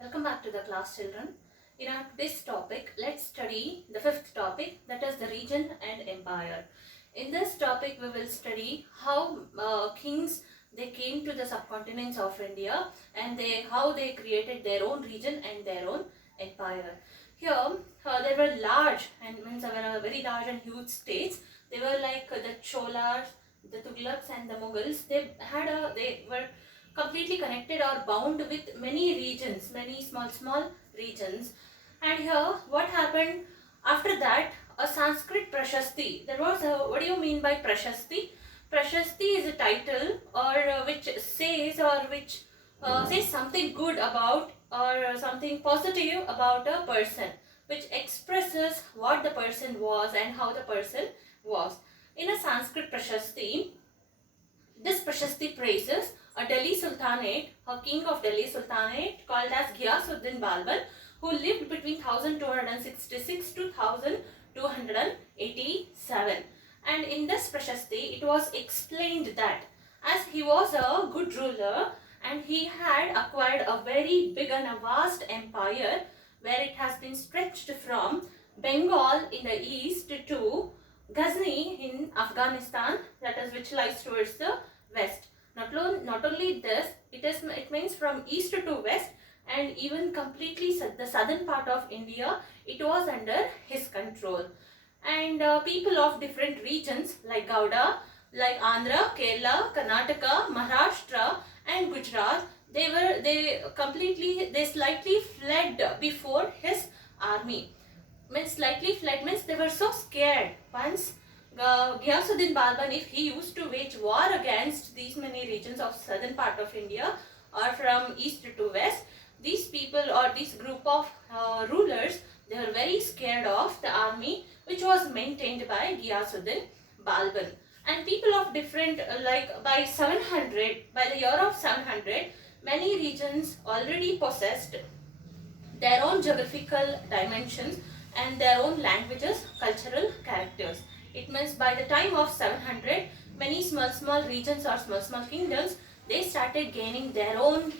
Welcome back to the class, children. In our today's topic, let's study the fifth topic, that is the region and empire. In this topic, we will study how kings they came to the subcontinents of India and how they created their own region and their own empire. Here, there were large and means there were very large and huge states. They were like the Cholas, the Tughlaqs, and the Mughals. They were completely connected or bound with many regions, many small regions. And here what happened after that, a Sanskrit Prashasti. There was a, what do you mean by Prashasti? Prashasti is a title or which says something good about or something positive about a person, which expresses what the person was and how the person was. In a Sanskrit Prashasti, this Prashasti praises a Delhi Sultanate, a king of Delhi Sultanate called as Ghiyasuddin Balban, who lived between 1266 to 1287. And in this Prashasti, it was explained that as he was a good ruler and he had acquired a very big and a vast empire where it has been stretched from Bengal in the east to Ghazni in Afghanistan, that is which lies towards the west. Not only this, it means from east to west and even completely the southern part of India, it was under his control. And people of different regions like Gauda, like Andhra, Kerala, Karnataka, Maharashtra and Gujarat, they slightly fled before his army. Means slightly fled means they were so scared. Once Ghiyasuddin Balban, if he used to wage war against these many regions of southern part of India or from east to west, these people or this group of rulers, they were very scared of the army which was maintained by Ghiyasuddin Balban. And people of different, like by the year of 700, many regions already possessed their own geographical dimensions and their own languages, cultural characters. It means by the time of 700, many small regions or small kingdoms, they started gaining their own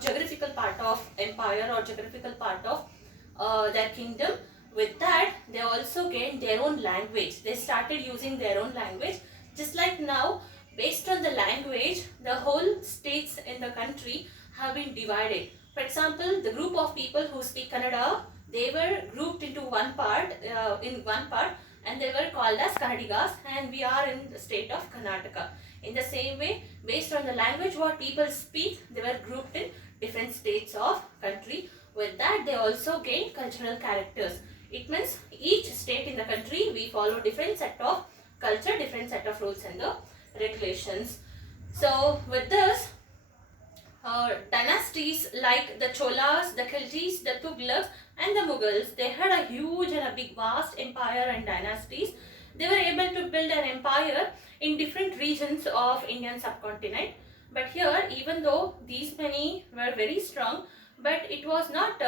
geographical part of empire or geographical part of their kingdom. With that, they also gained their own language. They started using their own language. Just like now, based on the language, the whole states in the country have been divided. For example, the group of people who speak Kannada, they were grouped into one part, and they were called as Kannadigas, and we are in the state of Karnataka. In the same way, based on the language what people speak, they were grouped in different states of country. With that, they also gained cultural characters. It means each state in the country, we follow different set of culture, different set of rules and the regulations. So with this, dynasties like the Cholas, the Khiljis, the Tughlaqs and the Mughals, they had a huge and a big vast empire and dynasties. They were able to build an empire in different regions of Indian subcontinent. But here, even though these many were very strong, but it was not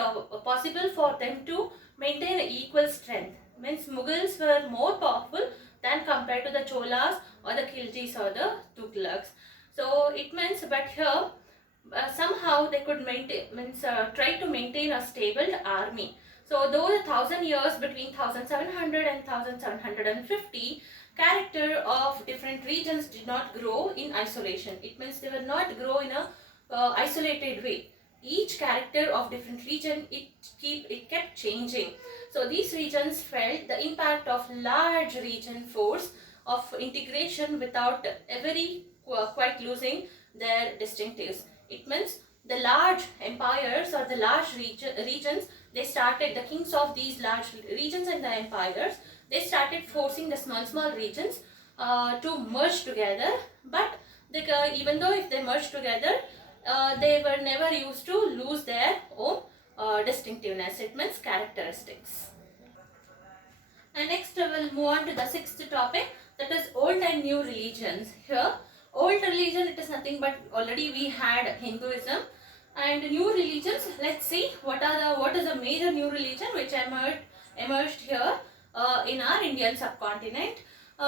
possible for them to maintain an equal strength. Means Mughals were more powerful than compared to the Cholas or the Khiljis or the Tughlaqs. So it means, but here somehow they could try to maintain a stable army. So though the 1000 years between 1700 and 1750, character of different regions did not grow in isolation. It means they will not grow in a isolated way. Each character of different region, it kept changing. So these regions felt the impact of large region force of integration without ever quite losing their distinctives. It means the large empires or the large regions, the kings of these large regions and the empires, they started forcing the small regions to merge together. But even though if they merged together, they were never used to lose their own distinctiveness. It means characteristics. And next we will move on to the sixth topic, that is old and new religions. Here, old religion, it is nothing but already we had Hinduism, and new religions. Let's see what is the major new religion which emerged here in our Indian subcontinent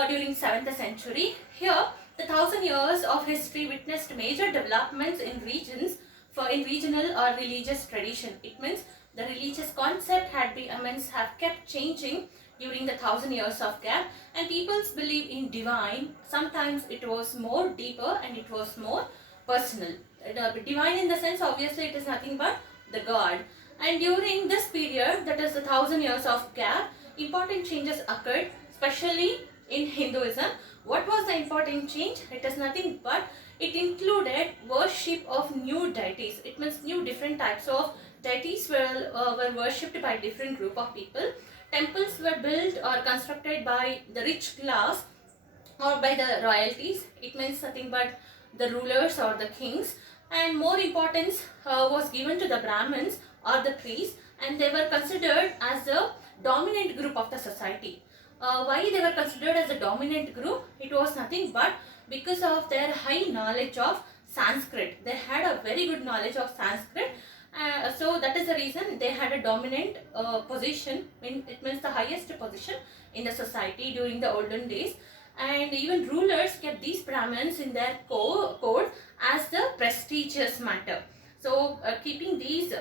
during 7th century. Here, the 1000 years of history witnessed major developments in regions for in regional or religious tradition. It means the religious concept have kept changing during the 1,000 years of gap, and people's belief in divine, sometimes it was more deeper and it was more personal. Divine in the sense, obviously it is nothing but the God. And during this period, that is the 1,000 years of gap, important changes occurred, especially in Hinduism. What was the important change? It is nothing but it included worship of new deities. It means new different types of deities were worshipped by different group of people. Temples were built or constructed by the rich class or by the royalties. It means nothing but the rulers or the kings. And more importance was given to the Brahmins or the priests, and they were considered as the dominant group of the society. Why they were considered as a dominant group? It was nothing but because of their high knowledge of Sanskrit. They had a very good knowledge of Sanskrit. So that is the reason they had a dominant position. It means the highest position in the society during the olden days. And even rulers kept these Brahmins in their code as the prestigious matter. So keeping these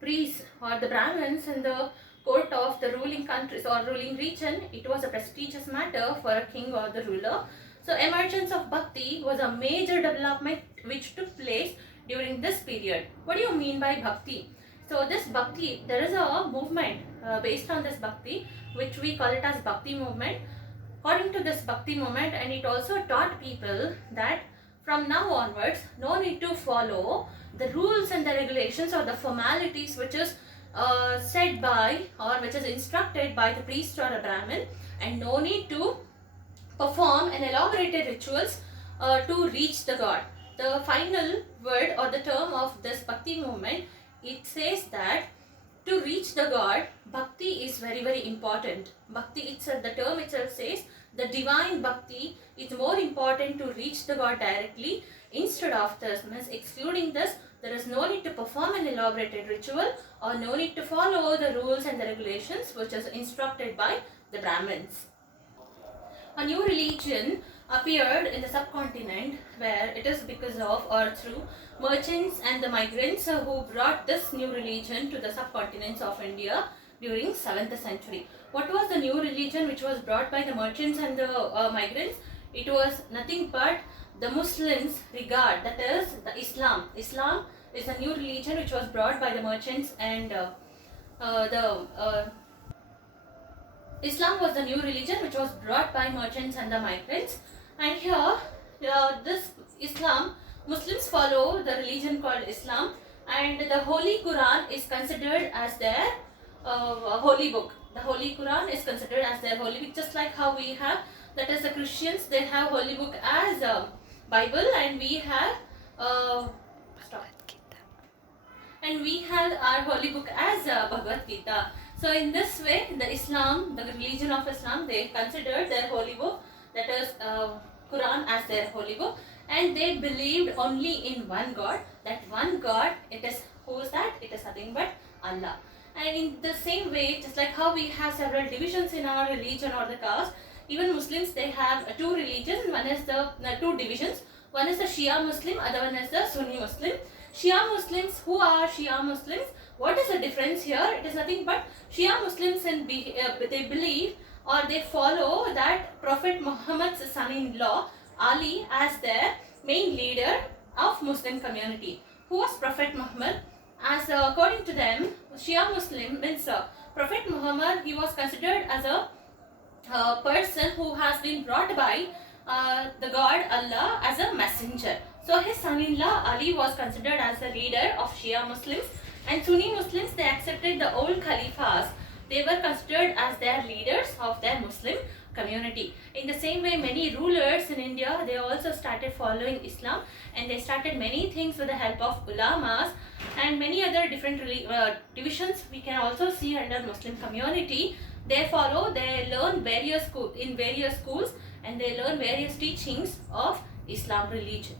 priests or the Brahmins in the court of the ruling countries or ruling region, it was a prestigious matter for a king or the ruler. So emergence of Bhakti was a major development which took place during this period. What do you mean by Bhakti? So this Bhakti, there is a movement based on this Bhakti, which we call it as Bhakti movement. According to this Bhakti movement, and it also taught people that from now onwards, no need to follow the rules and the regulations or the formalities which is said by or which is instructed by the priest or a Brahmin, and no need to perform an elaborated rituals to reach the God. The final word or the term of this Bhakti movement, it says that to reach the God, Bhakti is very, very important. Bhakti itself, the term itself says the divine Bhakti is more important to reach the God directly instead of this. Means excluding this, there is no need to perform an elaborated ritual or no need to follow the rules and the regulations which is instructed by the Brahmins. A new religion appeared in the subcontinent, where it is because of or through merchants and the migrants who brought this new religion to the subcontinents of India during 7th century. What was the new religion which was brought by the merchants and the migrants? It was nothing but the Muslims regard, that is the Islam. Islam is a new religion which was brought by the merchants and Islam was the new religion which was brought by merchants and the migrants. And here, this Islam, Muslims follow the religion called Islam, and the Holy Quran is considered as their holy book. The Holy Quran is considered as their holy book, just like how we have, that is the Christians, they have holy book as Bible, and we have our holy book as Bhagavad Gita. So in this way, the Islam, the religion of Islam, they considered their holy book, that is Quran, as their holy book, and they believed only in one God. That one God, it is, who is that? It is nothing but Allah. And in the same way, just like how we have several divisions in our religion or the caste, even Muslims, they have two religions. One is the two divisions. One is the Shia Muslim, other one is the Sunni Muslim. Shia Muslims, who are Shia Muslims? What is the difference here? It is nothing but Shia Muslims they believe or they follow that Prophet Muhammad's son-in-law Ali as their main leader of Muslim community. Who was Prophet Muhammad? As according to them, Shia Muslim means Prophet Muhammad, he was considered as a person who has been brought by the God Allah as a messenger. So his son-in-law Ali was considered as the leader of Shia Muslims, and Sunni Muslims, they accepted the old Khalifas. They were considered as their leaders of their Muslim community. In the same way, many rulers in India, they also started following Islam, and they started many things with the help of ulamas and many other different divisions we can also see under Muslim community. They learn in various schools, and they learn various teachings of Islam religion.